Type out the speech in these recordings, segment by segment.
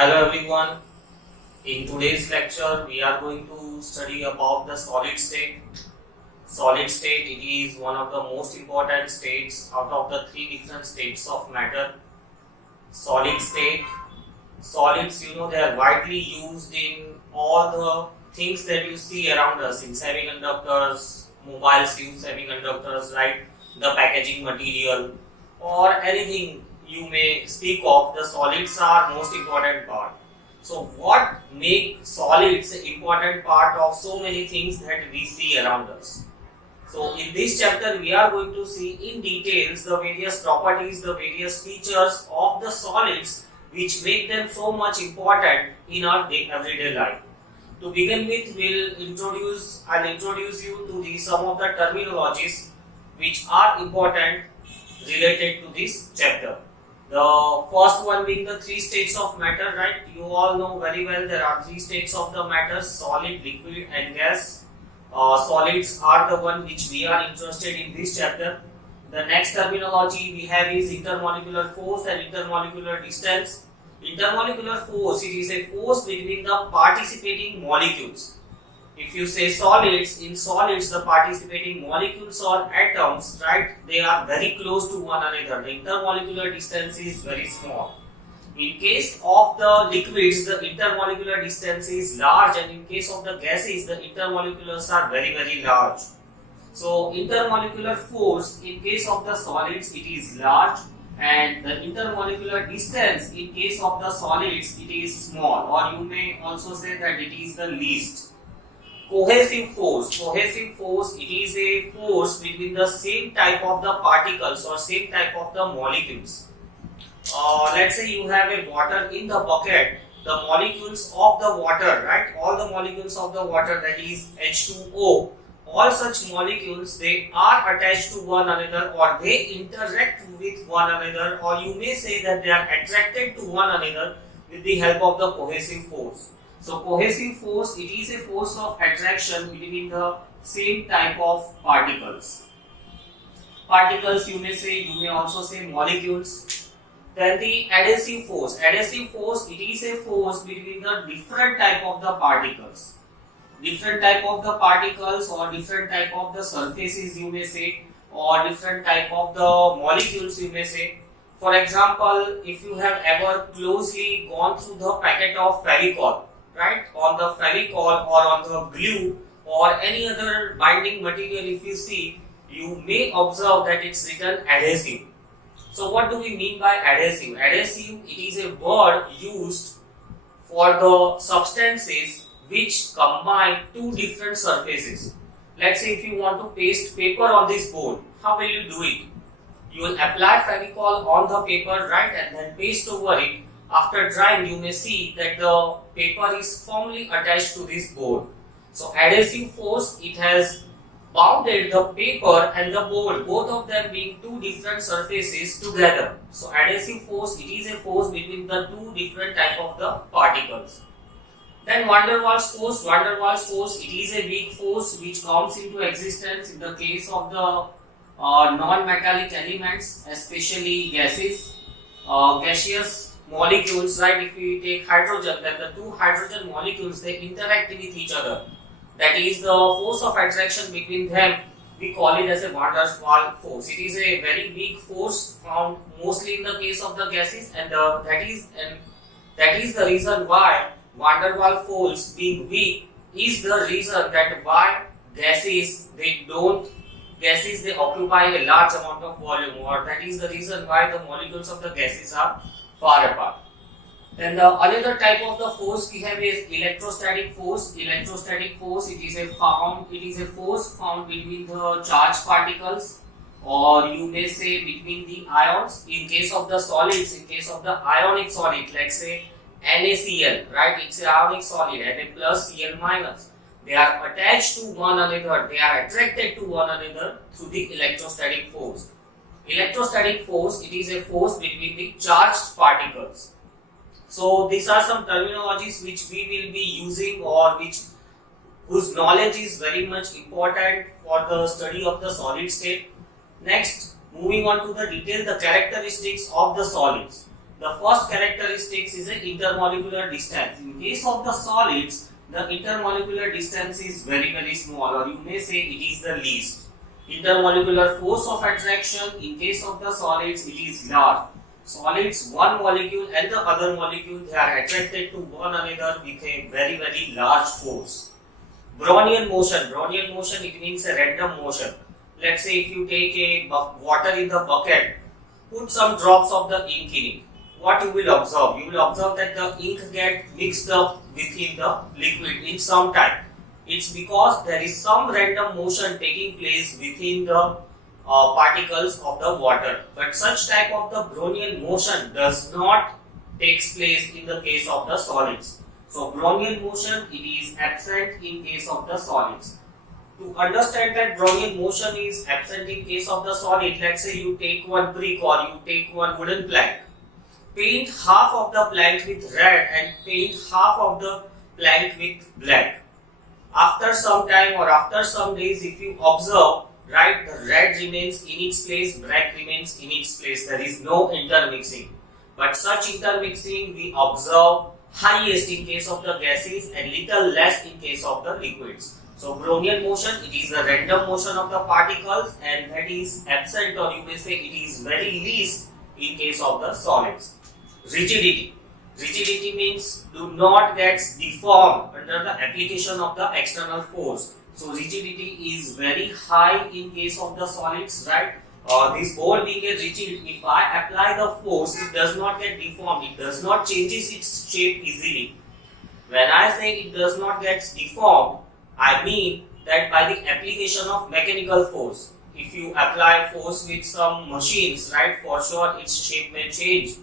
Hello everyone. In today's lecture, we are going to study about the solid state. Solid state, it is one of the most important states out of the three different states of matter. Solid state, solids, they are widely used in all the things that you see around us. In semiconductors, mobiles use semiconductors, right? The packaging material or anything you may speak of, the solids are most important part. So what make solids an important part of so many things that we see around us? So in this chapter we are going to see in details the various properties, the various features of the solids which make them so much important in our everyday life. To begin with, I'll introduce you to some of the terminologies which are important related to this chapter. The first one being the three states of matter, right? You all know very well there are three states of the matter: solid, liquid and gas. Solids are the one which we are interested in this chapter. The next terminology we have is intermolecular force and intermolecular distance. Intermolecular force, it is a force between the participating molecules. If you say solids, in solids the participating molecules or atoms, right, they are very close to one another. The intermolecular distance is very small. In case of the liquids, the intermolecular distance is large, and in case of the gases, the intermoleculars are very, very large. So intermolecular force in case of the solids, it is large, and the intermolecular distance in case of the solids, it is small, or you may also say that it is the least. Cohesive force, it is a force between the same type of the particles or same type of the molecules. Let's say you have a water in the bucket, the molecules of the water, right, all the molecules of the water, that is H2O, all such molecules, they are attached to one another, or they interact with one another, or you may say that they are attracted to one another with the help of the cohesive force. So cohesive force, it is a force of attraction between the same type of particles. Particles, you may also say molecules. Then the adhesive force. Adhesive force, it is a force between the different type of the particles. Different type of the particles or different type of the surfaces, you may say, or different type of the molecules, you may say. For example, if you have ever closely gone through the packet of Fevicol, right, on the Fevicol or on the glue or any other binding material, if you see, you may observe that it's written adhesive. So what do we mean by adhesive? Adhesive, it is a word used for the substances which combine two different surfaces. Let's say if you want to paste paper on this board, how will you do it? You will apply Fevicol on the paper, right, and then paste over it. After drying, you may see that the paper is firmly attached to this board. So adhesive force, it has bounded the paper and the board, both of them being two different surfaces together. So adhesive force, it is a force between the two different type of the particles. Then van der Waals force. Van der Waals force, it is a weak force which comes into existence in the case of the non-metallic elements, especially gases, gaseous molecules, right? If we take hydrogen, then the two hydrogen molecules, they interact with each other. That is the force of attraction between them. We call it as a van der Waals force. It is a very weak force found mostly in the case of the gases, and that is the reason why van der Waals force being weak is the reason that why gases they occupy a large amount of volume, or that is the reason why the molecules of the gases are far apart. Then the another type of the force we have is electrostatic force. Electrostatic force, it is a force found between the charged particles, or you may say between the ions. In case of the solids, in case of the ionic solid, let's say NaCl, right, it's an ionic solid, Na plus Cl minus. They are attached to one another, they are attracted to one another through the electrostatic force. Electrostatic force, it is a force between the charged particles. So these are some terminologies which we will be using, or whose knowledge is very much important for the study of the solid state. Next, moving on to the detail, the characteristics of the solids. The first characteristics is an intermolecular distance. In case of the solids, the intermolecular distance is very small, or you may say it is the least. Intermolecular force of attraction, in case of the solids, it is large. Solids, one molecule and the other molecule, they are attracted to one another with a very large force. Brownian motion, it means a random motion. Let's say if you take a water in the bucket, put some drops of the ink in it. What you will observe? You will observe that the ink get mixed up within the liquid in some time. It's because there is some random motion taking place within the particles of the water. But such type of the Brownian motion does not takes place in the case of the solids. So Brownian motion, it is absent in case of the solids. To understand that Brownian motion is absent in case of the solid, let's say you take one brick or you take one wooden plank. Paint half of the plank with red and paint half of the plank with black. After some time or after some days, if you observe, right, the red remains in its place, black remains in its place. There is no intermixing. But such intermixing we observe highest in case of the gases and little less in case of the liquids. So Brownian motion, it is a random motion of the particles, and that is absent, or you may say it is very least in case of the solids. Rigidity. Rigidity means do not get deformed under the application of the external force. So rigidity is very high in case of the solids, right? This ball being a rigid, if I apply the force, it does not get deformed, it does not changes its shape easily. When I say it does not get deformed, I mean that by the application of mechanical force. If you apply force with some machines, right, for sure its shape may change.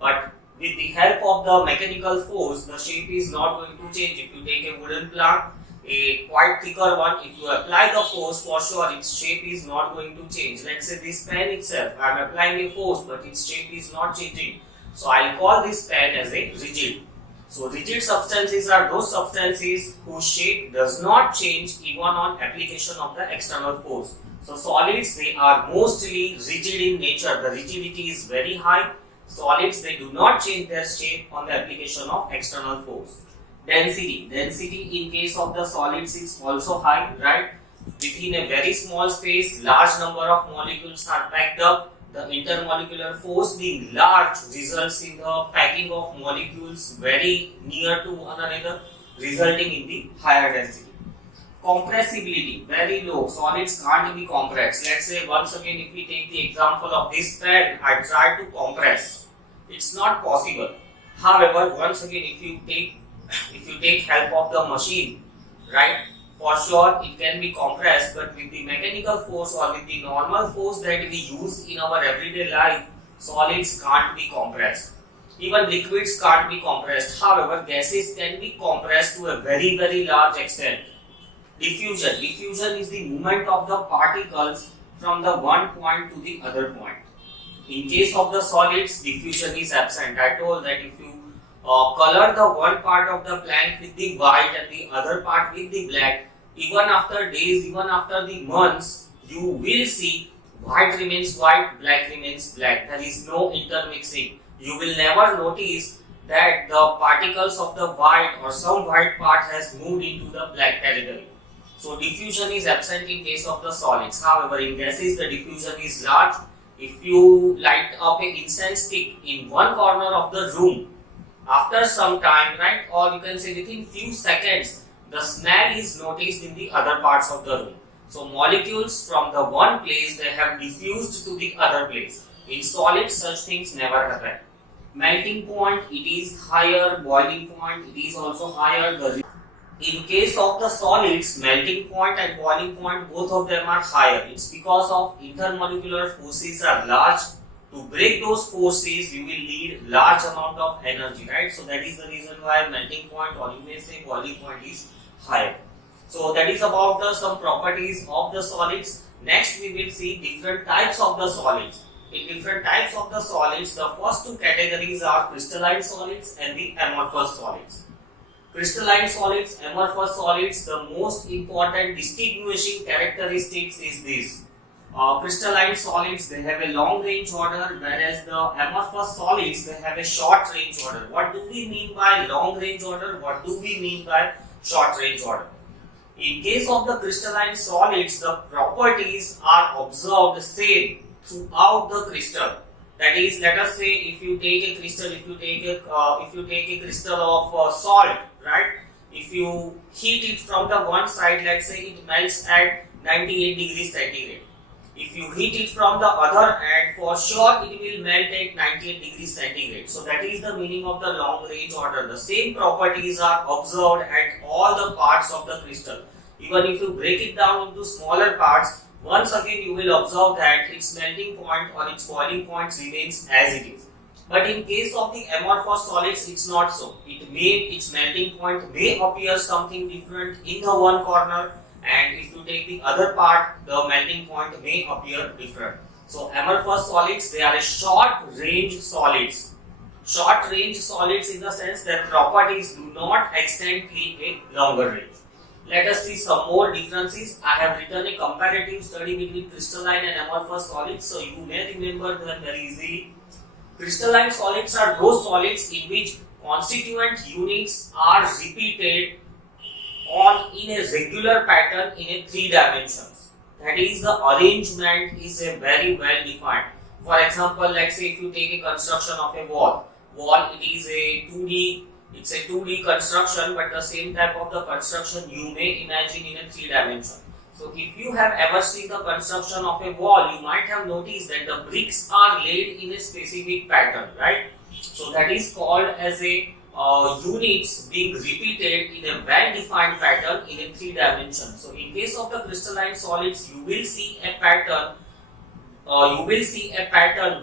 But with the help of the mechanical force, the shape is not going to change. If you take a wooden plank, a quite thicker one, if you apply the force, for sure its shape is not going to change. Let's say this pen itself, I am applying a force, but its shape is not changing. So I will call this pen as a rigid. So rigid substances are those substances whose shape does not change even on application of the external force. So solids, they are mostly rigid in nature. The rigidity is very high. Solids, they do not change their shape on the application of external force. Density in case of the solids is also high, right? Within a very small space, large number of molecules are packed up. The intermolecular force being large results in the packing of molecules very near to one another, resulting in the higher density. Compressibility, very low. Solids can't be compressed. Let's say once again, if we take the example of this pen, I try to compress. It's not possible. However, once again, if you take help of the machine, right, for sure it can be compressed, but with the mechanical force or with the normal force that we use in our everyday life, solids can't be compressed. Even liquids can't be compressed. However, gases can be compressed to a very large extent. Diffusion is the movement of the particles from the one point to the other point. In case of the solids, diffusion is absent. I told that if you color the one part of the plank with the white and the other part with the black, even after days, even after the months, you will see white remains white, black remains black. There is no intermixing. You will never notice that the particles of the white or some white part has moved into the black territory. So diffusion is absent in case of the solids. However, in gases the diffusion is large. If you light up an incense stick in one corner of the room, after some time, right, or you can say within few seconds, the smell is noticed in the other parts of the room. So molecules from the one place, they have diffused to the other place. In solids, such things never happen. Melting point, it is higher. Boiling point, it is also higher. In case of the solids, melting point and boiling point, both of them are higher. It's because of intermolecular forces are large. To break those forces, you will need large amount of energy, right? So that is the reason why melting point, or you may say boiling point, is higher. So that is about some properties of the solids. Next, we will see different types of the solids. In different types of the solids, the first two categories are crystalline solids and the amorphous solids. Crystalline solids, amorphous solids, the most important distinguishing characteristics is this. crystalline solids, they have a long range order, whereas the amorphous solids, they have a short range order. What do we mean by long range order? What do we mean by short range order? In case of the crystalline solids, the properties are observed same throughout the crystal. That is, let us say if you take a crystal, if you take a crystal of salt, right? If you heat it from the one side, let's say it melts at 98 degrees centigrade. If you heat it from the other end, for sure it will melt at 98 degrees centigrade. So that is the meaning of the long range order. The same properties are observed at all the parts of the crystal. Even if you break it down into smaller parts, once again you will observe that its melting point or its boiling point remains as it is. But in case of the amorphous solids, it's not so. Its melting point may appear something different in the one corner, and if you take the other part, the melting point may appear different. So amorphous solids, they are a short range solids. Short range solids in the sense that properties do not extend to a longer range. Let us see some more differences. I have written a comparative study between crystalline and amorphous solids, so you may remember them very easily. Crystalline solids are those solids in which constituent units are repeated in a regular pattern in a 3 dimensions. That is, the arrangement is a very well defined. For example, let's say if you take a construction of a wall, it is a 2D. It's a 2D construction, but the same type of the construction you may imagine in a 3 dimension. So if you have ever seen the construction of a wall, you might have noticed that the bricks are laid in a specific pattern, right? So that is called as a units being repeated in a well-defined pattern in a 3 dimension. So in case of the crystalline solids, you will see a pattern.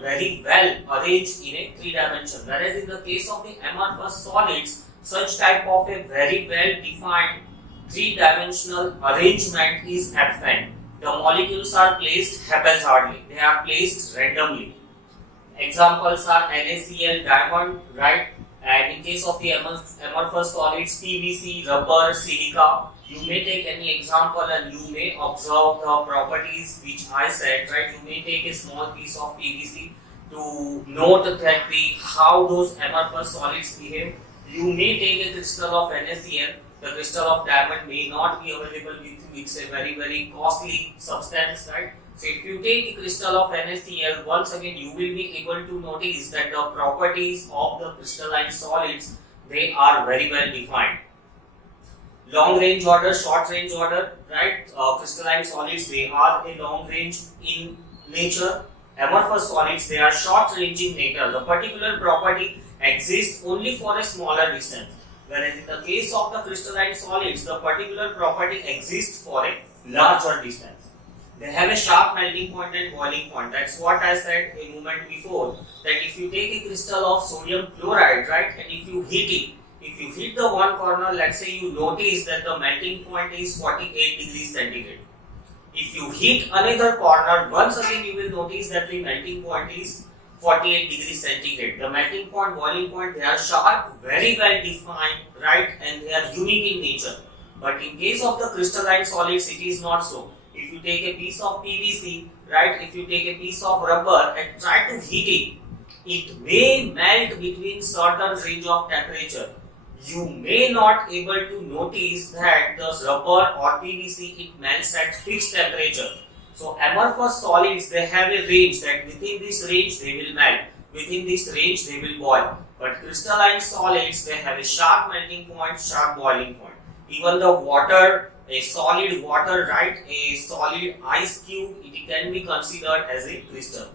Very well arranged in a 3 dimension. Whereas in the case of the amorphous solids, such type of a very well defined 3 dimensional arrangement is absent. The molecules are placed haphazardly. They are placed randomly. Examples are NaCl, diamond, right? And in case of the amorphous solids, PVC, rubber, silica. You may take any example and you may observe the properties which I said, right? You may take a small piece of PVC to note that how those amorphous solids behave. You may take a crystal of NaCl. The crystal of diamond may not be available with you. It's a very, very costly substance, right? So if you take a crystal of NaCl, once again you will be able to notice that the properties of the crystalline solids, they are very well defined. Long range order, short range order, right? Crystalline solids, they are a long range in nature. Amorphous solids, they are short range in nature. The particular property exists only for a smaller distance. Whereas in the case of the crystalline solids, the particular property exists for a larger distance. They have a sharp melting point and boiling point. That's what I said a moment before, that if you take a crystal of sodium chloride, right, and if you heat it, if you hit the one corner, let's say you notice that the melting point is 48 degrees centigrade. If you hit another corner, once again you will notice that the melting point is 48 degrees centigrade. The melting point, boiling point, they are sharp, very well defined, right, and they are unique in nature. But in case of the crystalline solids, it is not so. If you take a piece of PVC, right, if you take a piece of rubber and try to heat it may melt between certain range of temperature. You may not able to notice that the rubber or PVC, it melts at fixed temperature. So amorphous solids, they have a range that within this range they will melt, within this range they will boil. But crystalline solids, they have a sharp melting point, sharp boiling point. Even the water, a solid water, right, a solid ice cube, it can be considered as a crystal.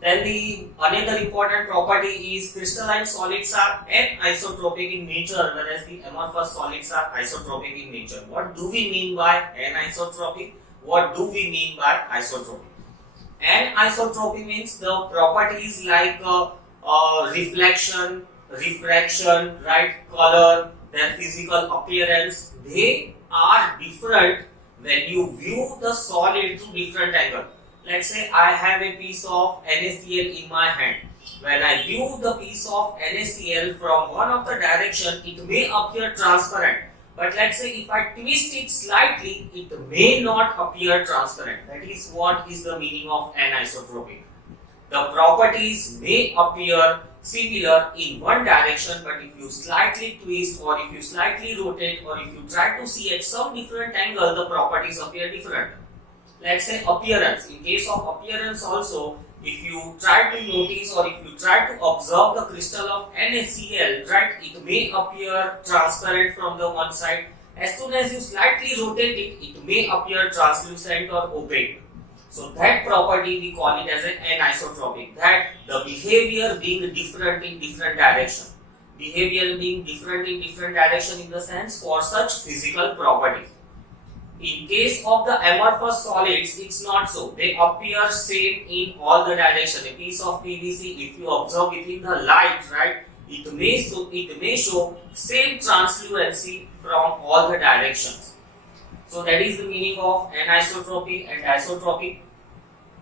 Then the another important property is crystalline solids are anisotropic in nature, whereas the amorphous solids are isotropic in nature. What do we mean by anisotropic? What do we mean by isotropic? Anisotropy means the properties like reflection, refraction, right, color, their physical appearance, they are different when you view the solid through different angle. Let's say I have a piece of NaCl in my hand. When I view the piece of NaCl from one of the direction, it may appear transparent. But let's say if I twist it slightly, it may not appear transparent. That is what is the meaning of anisotropic. The properties may appear similar in one direction, but if you slightly twist or if you slightly rotate or if you try to see at some different angle, the properties appear different. Let's say appearance. In case of appearance also, if you try to notice or if you try to observe the crystal of NaCl, right, it may appear transparent from the one side. As soon as you slightly rotate it, it may appear translucent or opaque. So that property we call it as an anisotropic, that the behavior being different in different direction. Behavior being different in different direction in the sense for such physical properties. In case of the amorphous solids, it's not so. They appear same in all the direction. A piece of PVC, if you observe within the light, right, it may show same translucency from all the directions. So that is the meaning of anisotropy and isotropic.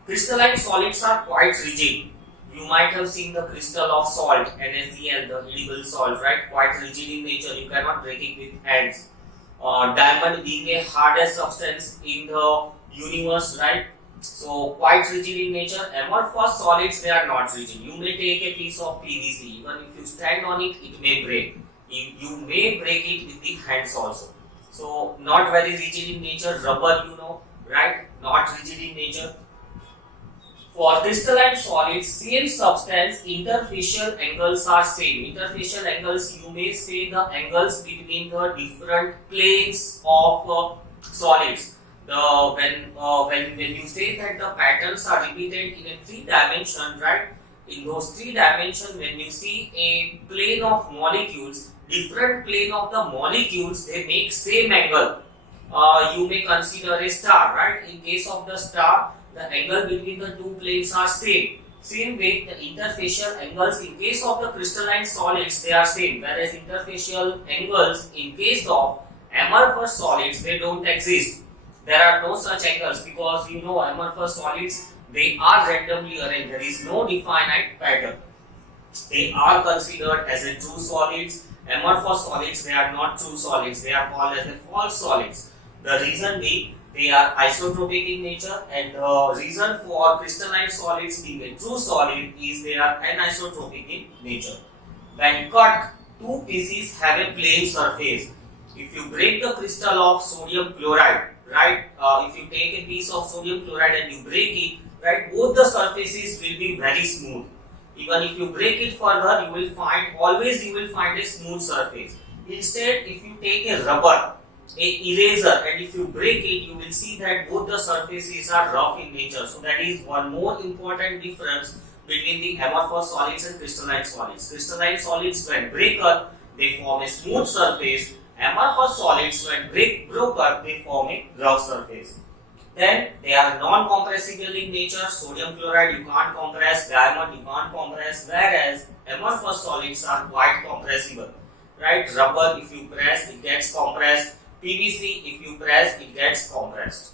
Crystalline solids are quite rigid. You might have seen the crystal of salt, NaCl, the edible salt, right? Quite rigid in nature. You cannot break it with hands. Diamond being a hardest substance in the universe, right? So quite rigid in nature. Amorphous solids, they are not rigid. You may take a piece of PVC, even if you stand on it, it may break. You may break it with the hands also. So not very rigid in nature. Rubber, you know, right? Not rigid in nature. For crystalline solids, same substance, interfacial angles are same. Interfacial angles, you may say the angles between the different planes of solids. When you say that the patterns are repeated in a 3-dimension, right? In those 3 dimensions, when you see a plane of molecules, different plane of the molecules, they make same angle. You may consider a star, right? In case of the star, the angle between the 2 planes are same. Same way, the interfacial angles in case of the crystalline solids, they are same, whereas interfacial angles in case of amorphous solids, they don't exist. There are no such angles because you know amorphous solids, they are randomly arranged. There is no definite pattern. They are considered as a true solids. Amorphous solids, they are not true solids. They are called as a false solids. The reason being, they are isotropic in nature, and the reason for crystalline solids being a true solid is they are anisotropic in nature. When cut, 2 pieces have a plane surface. If you break the crystal of sodium chloride, right, if you take a piece of sodium chloride and you break it, right, both the surfaces will be very smooth. Even if you break it further, you will find a smooth surface. Instead, if you take a rubber, a eraser, and if you break it, you will see that both the surfaces are rough in nature. So that is one more important difference between the amorphous solids and crystalline solids. Crystalline solids, when broken, they form a smooth surface. Amorphous solids, when broken, they form a rough surface. Then they are non-compressible in nature. Sodium chloride you can't compress, diamond you can't compress, whereas amorphous solids are quite compressible. Right? Rubber, if you press, it gets compressed. PVC, if you press, it gets compressed.